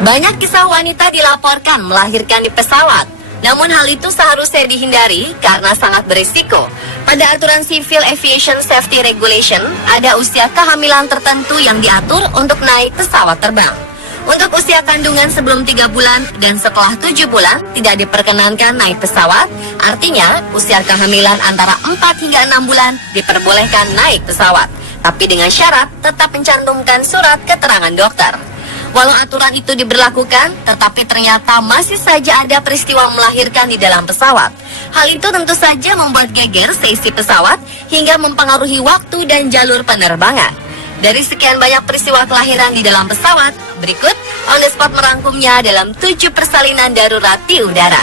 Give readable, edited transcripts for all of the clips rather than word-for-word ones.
Banyak kisah wanita dilaporkan melahirkan di pesawat. Namun hal itu seharusnya dihindari karena sangat berisiko. Pada aturan Civil Aviation Safety Regulation, ada usia kehamilan tertentu yang diatur untuk naik pesawat terbang. Untuk usia kandungan sebelum 3 bulan dan setelah 7 bulan tidak diperkenankan naik pesawat. Artinya, usia kehamilan antara 4 hingga 6 bulan diperbolehkan naik pesawat. Tapi dengan syarat tetap mencantumkan surat keterangan dokter. Walau aturan itu diberlakukan, tetapi ternyata masih saja ada peristiwa melahirkan di dalam pesawat. Hal itu tentu saja membuat geger seisi pesawat hingga mempengaruhi waktu dan jalur penerbangan. Dari sekian banyak peristiwa kelahiran di dalam pesawat, berikut On The Spot merangkumnya dalam 7 persalinan darurat di udara.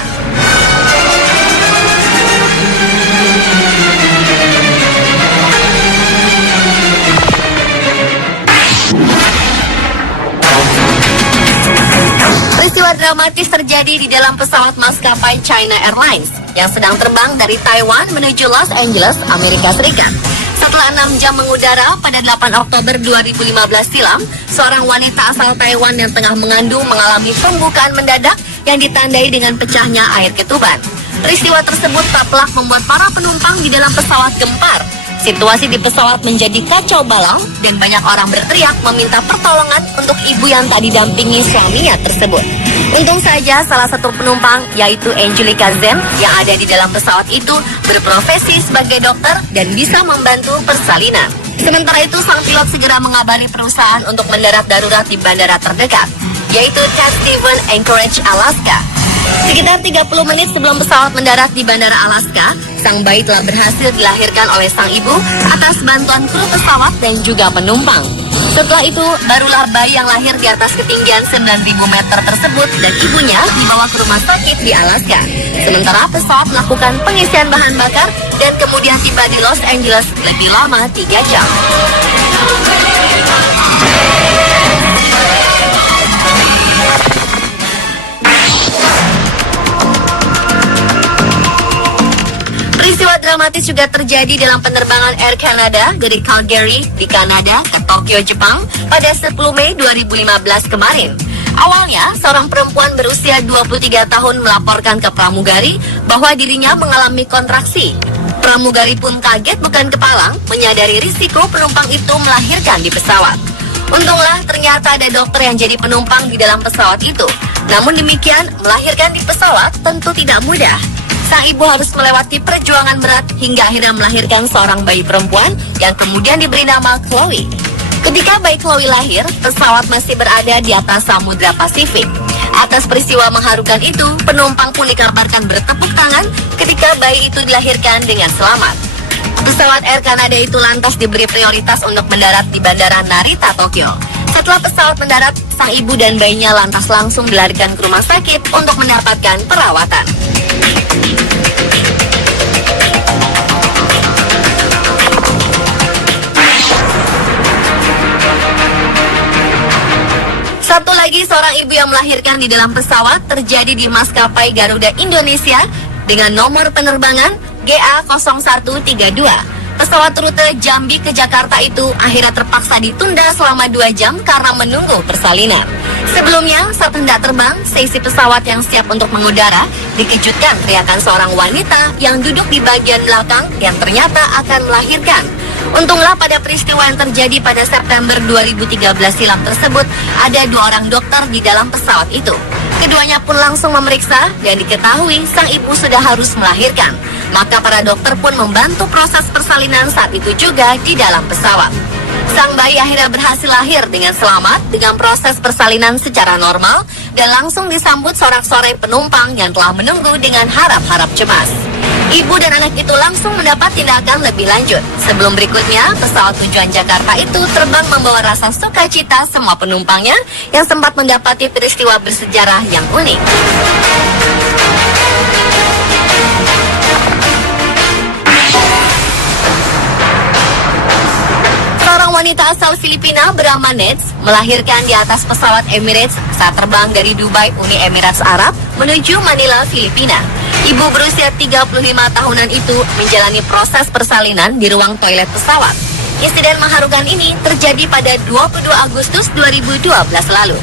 Peristiwa dramatis terjadi di dalam pesawat maskapai China Airlines yang sedang terbang dari Taiwan menuju Los Angeles, Amerika Serikat. Setelah 6 jam mengudara pada 8 Oktober 2015 silam, seorang wanita asal Taiwan yang tengah mengandung mengalami pembukaan mendadak yang ditandai dengan pecahnya air ketuban. Peristiwa tersebut tak pelak membuat para penumpang di dalam pesawat gempar. Situasi di pesawat menjadi kacau balau dan banyak orang berteriak meminta pertolongan untuk ibu yang tak didampingi suaminya tersebut. Untung saja salah satu penumpang, yaitu Angelica Zhen yang ada di dalam pesawat itu, berprofesi sebagai dokter dan bisa membantu persalinan. Sementara itu sang pilot segera mengabari perusahaan untuk mendarat darurat di bandara terdekat, yaitu Cat Stevens Anchorage, Alaska. Sekitar 30 menit sebelum pesawat mendarat di Bandara Alaska, sang bayi telah berhasil dilahirkan oleh sang ibu atas bantuan kru pesawat dan juga penumpang. Setelah itu, barulah bayi yang lahir di atas ketinggian 9.000 meter tersebut dan ibunya dibawa ke rumah sakit di Alaska. Sementara pesawat melakukan pengisian bahan bakar dan kemudian tiba di Los Angeles lebih lama 3 jam. Peristiwa dramatis juga terjadi dalam penerbangan Air Canada dari Calgary di Kanada ke Tokyo, Jepang pada 10 Mei 2015 kemarin. Awalnya, seorang perempuan berusia 23 tahun melaporkan ke pramugari bahwa dirinya mengalami kontraksi. Pramugari pun kaget bukan kepalang menyadari risiko penumpang itu melahirkan di pesawat. Untunglah ternyata ada dokter yang jadi penumpang di dalam pesawat itu. Namun demikian, melahirkan di pesawat tentu tidak mudah. Sang ibu harus melewati perjuangan berat hingga akhirnya melahirkan seorang bayi perempuan yang kemudian diberi nama Chloe. Ketika bayi Chloe lahir, pesawat masih berada di atas Samudra Pasifik. Atas peristiwa mengharukan itu, penumpang pun dikabarkan bertepuk tangan ketika bayi itu dilahirkan dengan selamat. Pesawat Air Canada itu lantas diberi prioritas untuk mendarat di Bandara Narita, Tokyo. Setelah pesawat mendarat, sang ibu dan bayinya lantas langsung dilarikan ke rumah sakit untuk mendapatkan perawatan. Satu lagi seorang ibu yang melahirkan di dalam pesawat terjadi di maskapai Garuda Indonesia dengan nomor penerbangan GA0132. Pesawat rute Jambi ke Jakarta itu akhirnya terpaksa ditunda selama 2 jam karena menunggu persalinan. Sebelumnya, saat hendak terbang, seisi pesawat yang siap untuk mengudara dikejutkan teriakan seorang wanita yang duduk di bagian belakang yang ternyata akan melahirkan. Untunglah pada peristiwa yang terjadi pada September 2013 silam tersebut, ada 2 orang dokter di dalam pesawat itu. Keduanya pun langsung memeriksa dan diketahui sang ibu sudah harus melahirkan. Maka para dokter pun membantu proses persalinan saat itu juga di dalam pesawat. Sang bayi akhirnya berhasil lahir dengan selamat dengan proses persalinan secara normal dan langsung disambut sorak-sorai penumpang yang telah menunggu dengan harap-harap cemas. Ibu dan anak itu langsung mendapat tindakan lebih lanjut. Sebelum berikutnya, pesawat tujuan Jakarta itu terbang membawa rasa sukacita semua penumpangnya yang sempat mendapati peristiwa bersejarah yang unik. Seorang wanita asal Filipina bernama Nets melahirkan di atas pesawat Emirates saat terbang dari Dubai, Uni Emirat Arab menuju Manila, Filipina. Ibu berusia 35 tahunan itu menjalani proses persalinan di ruang toilet pesawat. Insiden mengharukan ini terjadi pada 22 Agustus 2012 lalu.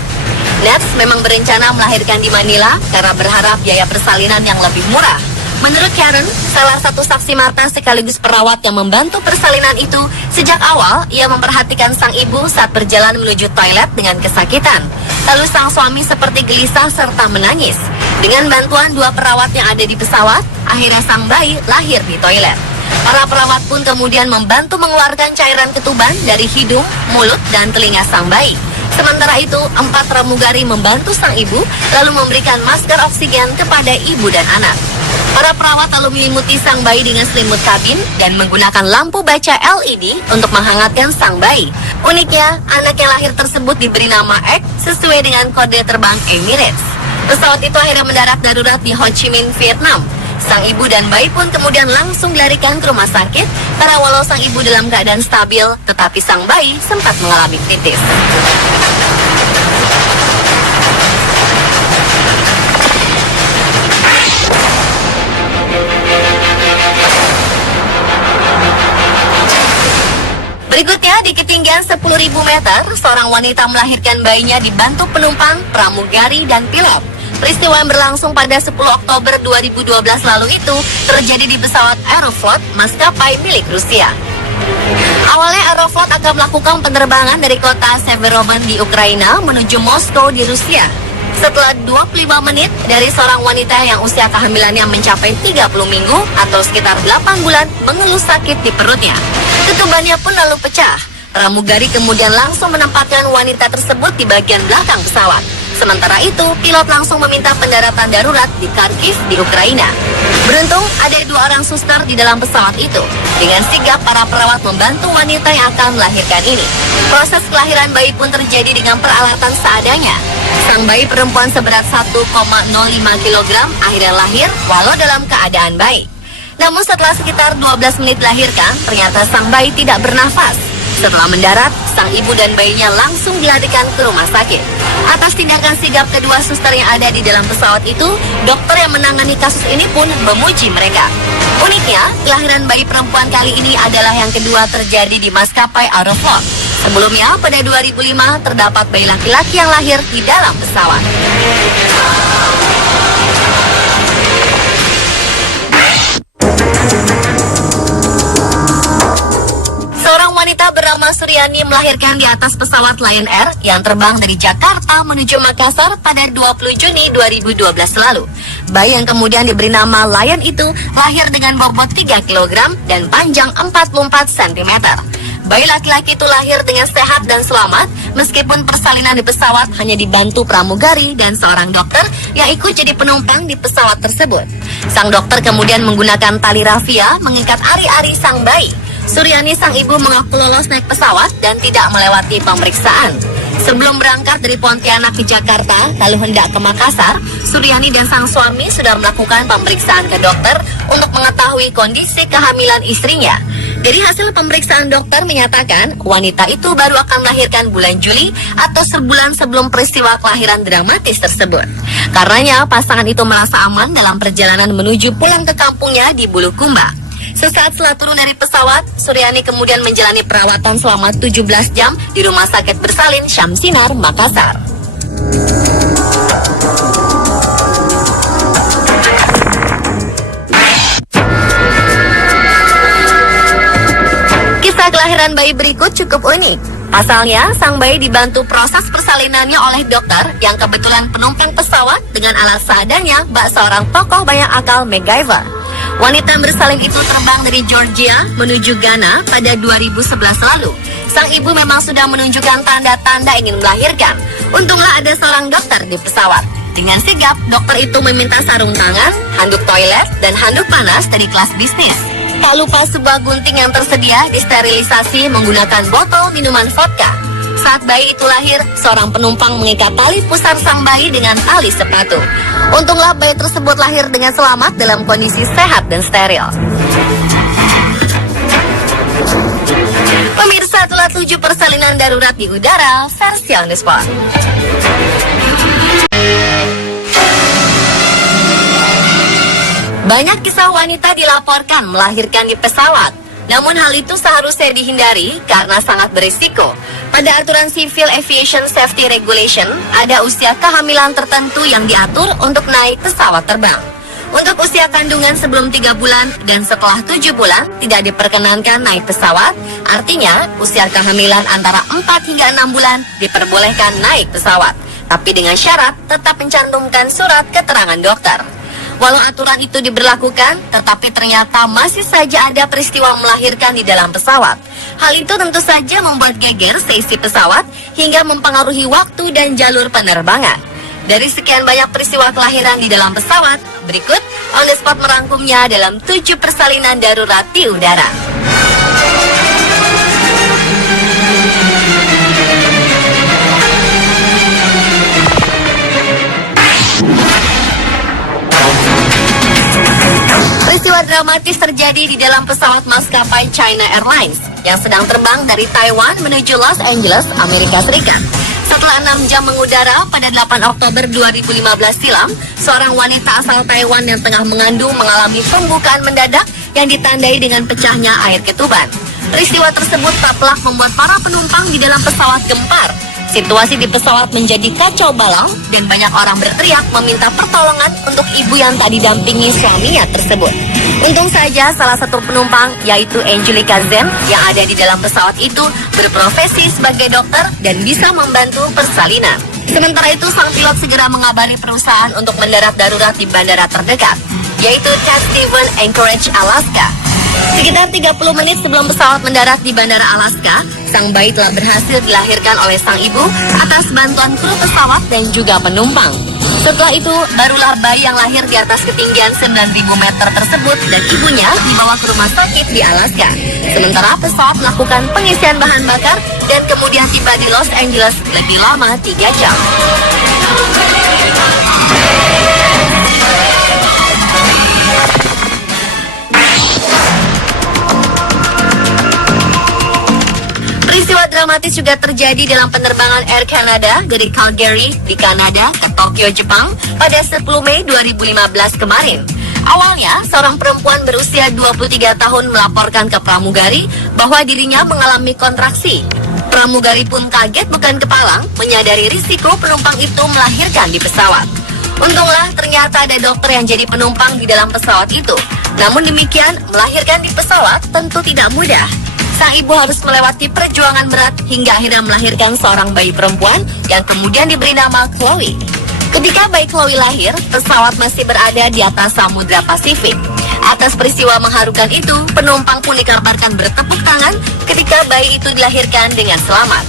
Nets memang berencana melahirkan di Manila karena berharap biaya persalinan yang lebih murah. Menurut Karen, salah satu saksi mata sekaligus perawat yang membantu persalinan itu, sejak awal ia memperhatikan sang ibu saat berjalan menuju toilet dengan kesakitan. Lalu sang suami seperti gelisah serta menangis. Dengan bantuan dua perawat yang ada di pesawat, akhirnya sang bayi lahir di toilet. Para perawat pun kemudian membantu mengeluarkan cairan ketuban dari hidung, mulut, dan telinga sang bayi. Sementara itu, 4 pramugari membantu sang ibu lalu memberikan masker oksigen kepada ibu dan anak. Para perawat lalu menyelimuti sang bayi dengan selimut kabin dan menggunakan lampu baca LED untuk menghangatkan sang bayi. Uniknya, anak yang lahir tersebut diberi nama X sesuai dengan kode terbang Emirates. Pesawat itu akhirnya mendarat darurat di Ho Chi Minh, Vietnam. Sang ibu dan bayi pun kemudian langsung dilarikan ke rumah sakit karena walau sang ibu dalam keadaan stabil, tetapi sang bayi sempat mengalami kritis. Berikutnya, di ketinggian 10.000 meter, seorang wanita melahirkan bayinya dibantu penumpang, pramugari, dan pilot. Peristiwa yang berlangsung pada 10 Oktober 2012 lalu itu terjadi di pesawat Aeroflot, maskapai milik Rusia. Awalnya Aeroflot akan melakukan penerbangan dari kota Severodvinsk di Ukraina menuju Moskow di Rusia. Setelah 25 menit dari seorang wanita yang usia kehamilannya mencapai 30 minggu atau sekitar 8 bulan mengeluh sakit di perutnya. Ketubannya pun lalu pecah. Pramugari kemudian langsung menempatkan wanita tersebut di bagian belakang pesawat. Sementara itu, pilot langsung meminta pendaratan darurat di Kharkiv di Ukraina. Beruntung, ada 2 orang suster di dalam pesawat itu. Dengan sigap, para perawat membantu wanita yang akan melahirkan ini. Proses kelahiran bayi pun terjadi dengan peralatan seadanya. Sang bayi perempuan seberat 1,05 kg akhirnya lahir walau dalam keadaan baik. Namun setelah sekitar 12 menit dilahirkan, ternyata sang bayi tidak bernafas. Setelah mendarat, sang ibu dan bayinya langsung dilarikan ke rumah sakit. Atas tindakan sigap kedua suster yang ada di dalam pesawat itu, dokter yang menangani kasus ini pun memuji mereka. Uniknya, kelahiran bayi perempuan kali ini adalah yang kedua terjadi di maskapai Aeroflot. Sebelumnya, pada 2005, terdapat bayi laki-laki yang lahir di dalam pesawat. Wanita bernama Suryani melahirkan di atas pesawat Lion Air yang terbang dari Jakarta menuju Makassar pada 20 Juni 2012 lalu. Bayi yang kemudian diberi nama Lion itu lahir dengan bobot 3 kg dan panjang 44 cm. Bayi laki-laki itu lahir dengan sehat dan selamat meskipun persalinan di pesawat hanya dibantu pramugari dan seorang dokter yang ikut jadi penumpang di pesawat tersebut. Sang dokter kemudian menggunakan tali rafia mengikat ari-ari sang bayi. Suryani sang ibu mengaku lolos naik pesawat dan tidak melewati pemeriksaan. Sebelum berangkat dari Pontianak ke Jakarta, lalu hendak ke Makassar, Suryani dan sang suami sudah melakukan pemeriksaan ke dokter untuk mengetahui kondisi kehamilan istrinya. Dari hasil pemeriksaan dokter menyatakan, wanita itu baru akan melahirkan bulan Juli atau sebulan sebelum peristiwa kelahiran dramatis tersebut. Karenanya, pasangan itu merasa aman dalam perjalanan menuju pulang ke kampungnya di Bulukumba. Sesaat setelah turun dari pesawat, Suryani kemudian menjalani perawatan selama 17 jam di Rumah Sakit Bersalin Syamsinar, Makassar. Kisah kelahiran bayi berikut cukup unik. Pasalnya, sang bayi dibantu proses persalinannya oleh dokter yang kebetulan penumpang pesawat dengan alat seadanya bak seorang tokoh banyak akal MacGyver. Wanita yang bersalin itu terbang dari Georgia menuju Ghana pada 2011 lalu. Sang ibu memang sudah menunjukkan tanda-tanda ingin melahirkan. Untunglah ada seorang dokter di pesawat. Dengan sigap, dokter itu meminta sarung tangan, handuk toilet, dan handuk panas dari kelas bisnis. Tak lupa sebuah gunting yang tersedia disterilisasi menggunakan botol minuman vodka. Saat bayi itu lahir, seorang penumpang mengikat tali pusar sang bayi dengan tali sepatu. Untunglah bayi tersebut lahir dengan selamat dalam kondisi sehat dan steril. Pemirsa, telah 7 persalinan darurat di udara, versi on the spot. Banyak kisah wanita dilaporkan melahirkan di pesawat. Namun hal itu seharusnya dihindari karena sangat berisiko. Pada aturan Civil Aviation Safety Regulation, ada usia kehamilan tertentu yang diatur untuk naik pesawat terbang. Untuk usia kandungan sebelum 3 bulan dan setelah 7 bulan tidak diperkenankan naik pesawat. Artinya, usia kehamilan antara 4 hingga 6 bulan diperbolehkan naik pesawat, tapi dengan syarat tetap mencantumkan surat keterangan dokter. Walau aturan itu diberlakukan, tetapi ternyata masih saja ada peristiwa melahirkan di dalam pesawat. Hal itu tentu saja membuat geger seisi pesawat hingga mempengaruhi waktu dan jalur penerbangan. Dari sekian banyak peristiwa kelahiran di dalam pesawat, berikut On The Spot merangkumnya dalam 7 persalinan darurat di udara. Peristiwa dramatis terjadi di dalam pesawat maskapai China Airlines yang sedang terbang dari Taiwan menuju Los Angeles, Amerika Serikat. Setelah 6 jam mengudara pada 8 Oktober 2015 silam, seorang wanita asal Taiwan yang tengah mengandung mengalami pembukaan mendadak yang ditandai dengan pecahnya air ketuban. Peristiwa tersebut tak pelak membuat para penumpang di dalam pesawat gempar. Situasi di pesawat menjadi kacau balau dan banyak orang berteriak meminta pertolongan untuk ibu yang tak didampingi suaminya tersebut. Untung saja salah satu penumpang, yaitu Angelica Zhen, yang ada di dalam pesawat itu berprofesi sebagai dokter dan bisa membantu persalinan. Sementara itu, sang pilot segera mengabari perusahaan untuk mendarat darurat di bandara terdekat, yaitu Cat Stevens Anchorage, Alaska. Sekitar 30 menit sebelum pesawat mendarat di Bandara Alaska, sang bayi telah berhasil dilahirkan oleh sang ibu atas bantuan kru pesawat dan juga penumpang. Setelah itu, barulah bayi yang lahir di atas ketinggian 9.000 meter tersebut dan ibunya dibawa ke rumah sakit di Alaska. Sementara pesawat melakukan pengisian bahan bakar dan kemudian tiba di Los Angeles lebih lama 3 jam. Peristiwa dramatis juga terjadi dalam penerbangan Air Canada dari Calgary di Kanada ke Tokyo, Jepang pada 10 Mei 2015 kemarin. Awalnya, seorang perempuan berusia 23 tahun melaporkan ke pramugari bahwa dirinya mengalami kontraksi. Pramugari pun kaget bukan kepalang menyadari risiko penumpang itu melahirkan di pesawat. Untunglah ternyata ada dokter yang jadi penumpang di dalam pesawat itu. Namun demikian, melahirkan di pesawat tentu tidak mudah. Sang ibu harus melewati perjuangan berat hingga akhirnya melahirkan seorang bayi perempuan yang kemudian diberi nama Chloe. Ketika bayi Chloe lahir, pesawat masih berada di atas Samudra Pasifik. Atas peristiwa mengharukan itu, penumpang pun dikabarkan bertepuk tangan ketika bayi itu dilahirkan dengan selamat.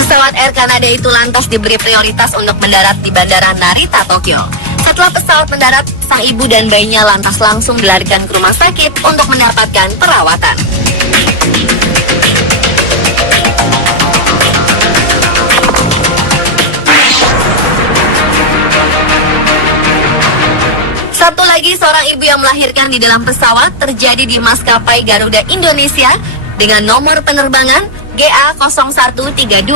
Pesawat Air Canada itu lantas diberi prioritas untuk mendarat di Bandara Narita, Tokyo. Setelah pesawat mendarat, sang ibu dan bayinya lantas langsung dilarikan ke rumah sakit untuk mendapatkan perawatan. Satu lagi, seorang ibu yang melahirkan di dalam pesawat terjadi di maskapai Garuda Indonesia dengan nomor penerbangan GA0132.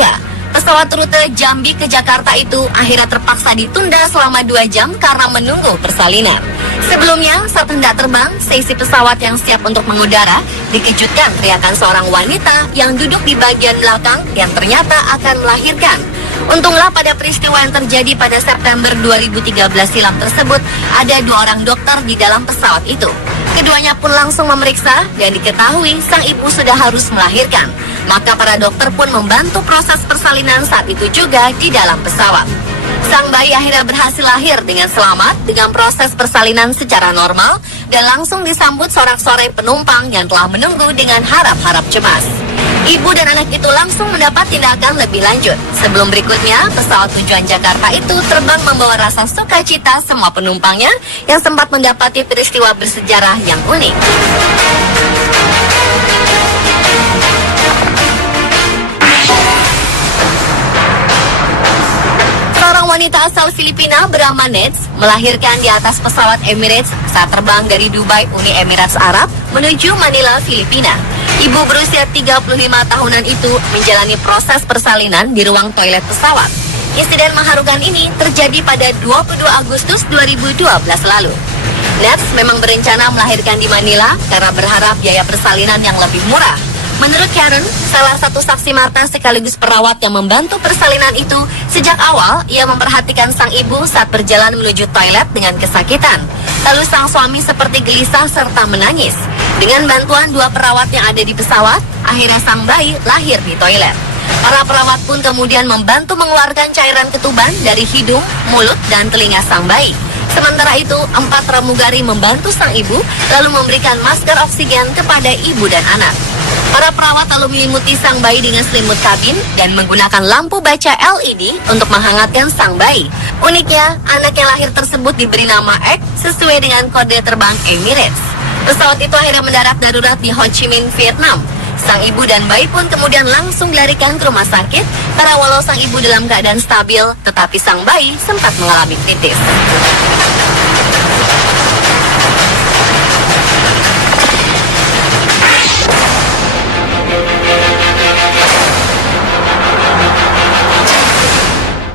Pesawat rute Jambi ke Jakarta itu akhirnya terpaksa ditunda selama 2 jam karena menunggu persalinan. Sebelumnya, saat hendak terbang, seisi pesawat yang siap untuk mengudara dikejutkan teriakan seorang wanita yang duduk di bagian belakang yang ternyata akan melahirkan. Untunglah pada peristiwa yang terjadi pada September 2013 silam tersebut, ada 2 orang dokter di dalam pesawat itu. Keduanya pun langsung memeriksa dan diketahui sang ibu sudah harus melahirkan. Maka para dokter pun membantu proses persalinan saat itu juga di dalam pesawat. Sang bayi akhirnya berhasil lahir dengan selamat dengan proses persalinan secara normal dan langsung disambut sorak-sorai penumpang yang telah menunggu dengan harap-harap cemas. Ibu dan anak itu langsung mendapat tindakan lebih lanjut. Sebelum berikutnya, pesawat tujuan Jakarta itu terbang membawa rasa sukacita semua penumpangnya yang sempat mendapati peristiwa bersejarah yang unik. Seorang wanita asal Filipina bernama Nets melahirkan di atas pesawat Emirates saat terbang dari Dubai, Uni Emirat Arab menuju Manila, Filipina. Ibu berusia 35 tahunan itu menjalani proses persalinan di ruang toilet pesawat. Insiden mengharukan ini terjadi pada 22 Agustus 2012 lalu. Nets memang berencana melahirkan di Manila karena berharap biaya persalinan yang lebih murah. Menurut Karen, salah satu saksi mata sekaligus perawat yang membantu persalinan itu, sejak awal ia memperhatikan sang ibu saat berjalan menuju toilet dengan kesakitan. Lalu sang suami seperti gelisah serta menangis. Dengan bantuan dua perawat yang ada di pesawat, akhirnya sang bayi lahir di toilet. Para perawat pun kemudian membantu mengeluarkan cairan ketuban dari hidung, mulut, dan telinga sang bayi. Sementara itu, 4 pramugari membantu sang ibu lalu memberikan masker oksigen kepada ibu dan anak. Para perawat lalu menyelimuti sang bayi dengan selimut kabin dan menggunakan lampu baca LED untuk menghangatkan sang bayi. Uniknya, anak yang lahir tersebut diberi nama X sesuai dengan kode terbang Emirates. Pesawat itu akhirnya mendarat darurat di Ho Chi Minh, Vietnam. Sang ibu dan bayi pun kemudian langsung dilarikan ke rumah sakit karena walau sang ibu dalam keadaan stabil, tetapi sang bayi sempat mengalami kritis.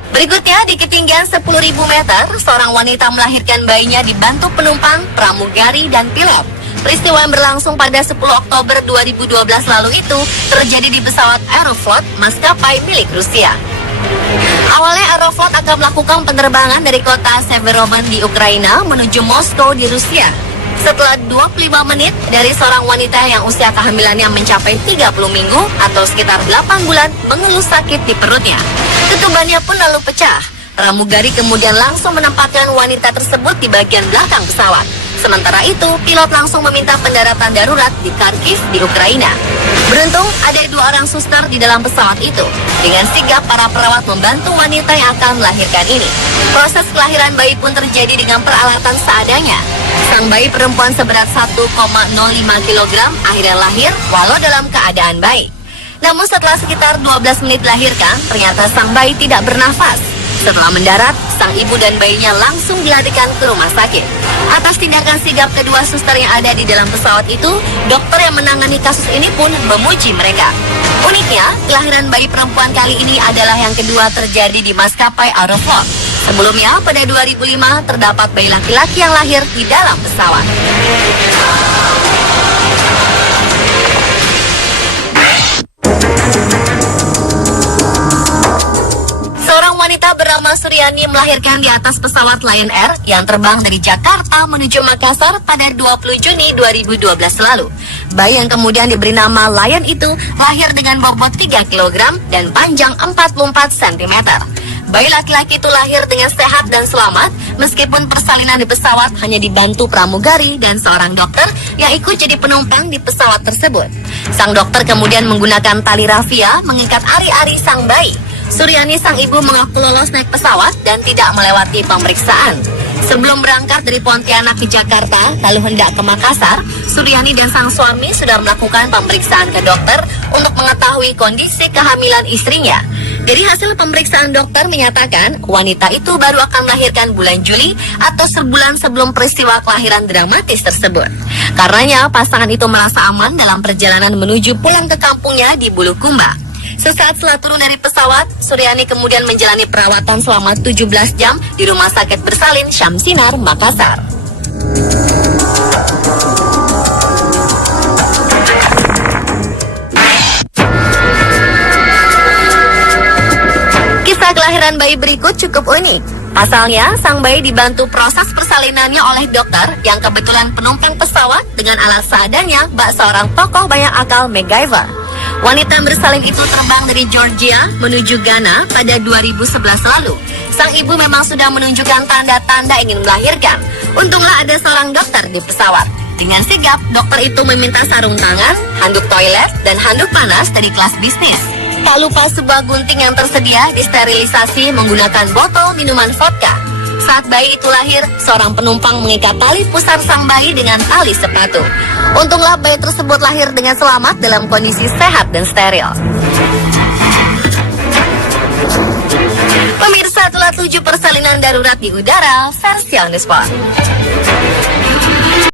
Berikutnya, di ketinggian 10.000 meter, seorang wanita melahirkan bayinya dibantu penumpang, pramugari, dan pilot. Peristiwa yang berlangsung pada 10 Oktober 2012 lalu itu terjadi di pesawat Aeroflot, maskapai milik Rusia. Awalnya Aeroflot akan melakukan penerbangan dari kota Severodvinsk di Ukraina menuju Moskow di Rusia. Setelah 25 menit dari seorang wanita yang usia kehamilannya mencapai 30 minggu atau sekitar 8 bulan mengeluh sakit di perutnya. Ketubannya pun lalu pecah. Pramugari kemudian langsung menempatkan wanita tersebut di bagian belakang pesawat. Sementara itu, pilot langsung meminta pendaratan darurat di Kharkiv di Ukraina. Beruntung, ada 2 orang suster di dalam pesawat itu. Dengan sigap, para perawat membantu wanita yang akan melahirkan ini. Proses kelahiran bayi pun terjadi dengan peralatan seadanya. Sang bayi perempuan seberat 1,05 kg akhirnya lahir walau dalam keadaan baik. Namun setelah sekitar 12 menit dilahirkan, ternyata sang bayi tidak bernafas. Setelah mendarat, sang ibu dan bayinya langsung dilarikan ke rumah sakit. Atas tindakan sigap kedua suster yang ada di dalam pesawat itu, dokter yang menangani kasus ini pun memuji mereka. Uniknya, kelahiran bayi perempuan kali ini adalah yang kedua terjadi di maskapai Aeroflot. Sebelumnya, pada 2005, terdapat bayi laki-laki yang lahir di dalam pesawat. Wanita bernama Suryani melahirkan di atas pesawat Lion Air yang terbang dari Jakarta menuju Makassar pada 20 Juni 2012 lalu. Bayi yang kemudian diberi nama Lion itu lahir dengan bobot 3 kg dan panjang 44 cm. Bayi laki-laki itu lahir dengan sehat dan selamat meskipun persalinan di pesawat hanya dibantu pramugari dan seorang dokter yang ikut jadi penumpang di pesawat tersebut. Sang dokter kemudian menggunakan tali rafia mengikat ari-ari sang bayi. Suryani sang ibu mengaku lolos naik pesawat dan tidak melewati pemeriksaan. Sebelum berangkat dari Pontianak ke Jakarta, lalu hendak ke Makassar, Suryani dan sang suami sudah melakukan pemeriksaan ke dokter untuk mengetahui kondisi kehamilan istrinya. Dari hasil pemeriksaan dokter menyatakan, wanita itu baru akan melahirkan bulan Juli atau sebulan sebelum peristiwa kelahiran dramatis tersebut. Karenanya, pasangan itu merasa aman dalam perjalanan menuju pulang ke kampungnya di Bulukumba. Sesaat setelah turun dari pesawat, Suryani kemudian menjalani perawatan selama 17 jam di Rumah Sakit Bersalin Syamsinar, Makassar. Kisah kelahiran bayi berikut cukup unik. Pasalnya, sang bayi dibantu proses persalinannya oleh dokter yang kebetulan penumpang pesawat dengan alat seadanya bak seorang tokoh banyak akal MacGyver. Wanita yang bersalin itu terbang dari Georgia menuju Ghana pada 2011 lalu. Sang ibu memang sudah menunjukkan tanda-tanda ingin melahirkan. Untunglah ada seorang dokter di pesawat. Dengan sigap, dokter itu meminta sarung tangan, handuk toilet, dan handuk panas dari kelas bisnis. Tak lupa sebuah gunting yang tersedia disterilisasi menggunakan botol minuman vodka. Saat bayi itu lahir, seorang penumpang mengikat tali pusar sang bayi dengan tali sepatu. Untunglah bayi tersebut lahir dengan selamat dalam kondisi sehat dan steril. Pemirsa, telah 7 persalinan darurat di udara versi On The Spot.